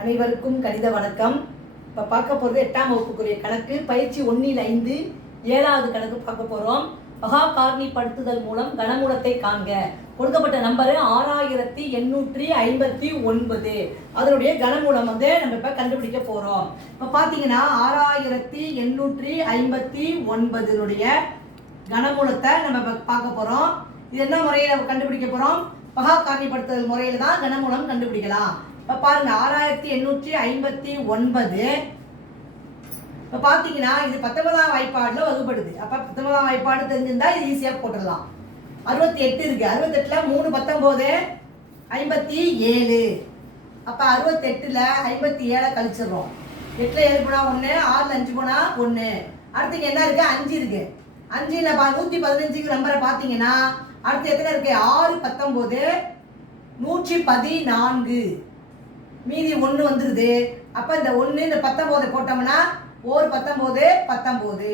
அனைவருக்கும் கணித வணக்கம். இப்போ பார்க்க போகிறது எட்டாம் வகுப்புக்குரிய கணக்கு. பயிற்சி ஒன்றில் ஐந்து ஏழாவது கணக்கு பார்க்க போகிறோம் மகா காரணிப்படுத்துதல் மூலம் கனமூலத்தை காண்க. கொடுக்கப்பட்ட நம்பரு ஆறாயிரத்தி எண்ணூற்றி ஐம்பத்தி ஒன்பது. அதனுடைய கனமூலம் வந்து நம்ம இப்போ கண்டுபிடிக்க போகிறோம் இப்போ பார்த்தீங்கன்னா ஆறாயிரத்தி எண்ணூற்றி ஐம்பத்தி ஒன்பதுனுடைய கனமூலத்தை நம்ம இப்போ பார்க்க போகிறோம் இது என்ன முறையில் நம்ம கண்டுபிடிக்க போகிறோம் மகா காரணிப்படுத்துதல் முறையில் தான் கனமூலம் கண்டுபிடிக்கலாம். இப்போ பாருங்க ஆறாயிரத்தி எண்ணூற்றி ஐம்பத்தி ஒன்பது. இப்போ பார்த்தீங்கன்னா இது பத்தொன்பதாம் வாய்ப்பாடில் வகுப்படுது. அப்போ பத்தொன்பதாம் வாய்ப்பாடு தெரிஞ்சிருந்தா இது ஈஸியாக போட்டுடலாம். அறுபத்தி எட்டு இருக்கு. அறுபத்தெட்டில் மூணு பத்தொம்போது ஐம்பத்தி ஏழு. அப்போ அறுபத்தெட்டில் ஐம்பத்தி ஏழை கழிச்சிடுறோம். எட்டில் ஏழு போனால் ஒன்று ஆறில் அஞ்சு போனால் ஒன்று அடுத்துக்கு என்ன இருக்குது அஞ்சு இருக்குது அஞ்சில் பா நூற்றி பதினஞ்சுக்கு நம்பரை பார்த்தீங்கன்னா அடுத்து எத்தனை இருக்கு? ஆறு பத்தொம்போது நூற்றி பதினான்கு மீதி ஒன்று வந்துருது. அப்போ இந்த ஒன்று இந்த பத்தொம்போது போட்டோம்னா ஓர் பத்தொம்போது பத்தொம்போது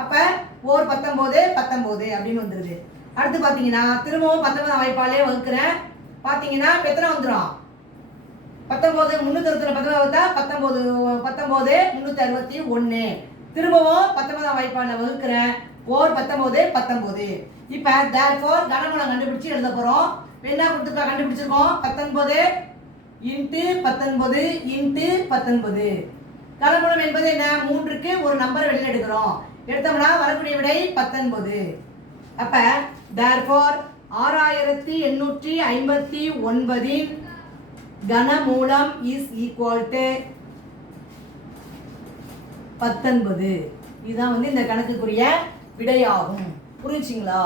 அப்போ ஓர் பத்தொம்போது பத்தொம்போது அப்படின்னு வந்துருது. அடுத்து பார்த்தீங்கன்னா திரும்பவும் பத்தொன்பதாம் வாய்ப்பாலே வகுக்கிறேன். பார்த்தீங்கன்னா எத்தனை வந்துடும் பத்தொம்போது முந்நூற்றி அறுபத்தி பத்தொன்பது வகுத்தா பத்தொம்போது பத்தொம்போது முந்நூற்றி அறுபத்தி ஒன்று திரும்பவும் பத்தொன்பதாம் வாய்ப்பாடில் வகுக்கிறேன். ஓர் பத்தொம்போது பத்தொம்போது இப்போ தேர் ஃபோர் கனமூலம் கண்டுபிடிச்சு எழுத போகிறோம் என்ன கொடுத்துருக்கா? கண்டுபிடிச்சிருக்கோம். பத்தொன்பது இன்ட்டு பத்தொன்பது இன்ட்டு பத்தொன்பது. கனமூலம் என்பது என்ன? மூன்றுக்கு ஒரு நம்பர் வெளியில் எடுக்கிறோம். எடுத்தோம்னா வரக்கூடிய விடை பத்தொன்பது. அப்ப தேர்ஃபோர் ஆறாயிரத்தி எண்ணூற்றி ஐம்பத்தி ஒன்பதின் கனமூலம் இஸ் ஈக்குவல் டு பத்தொன்பது. இதுதான் வந்து இந்த கணக்குக்குரிய விடையாகும். புரிஞ்சுங்களா?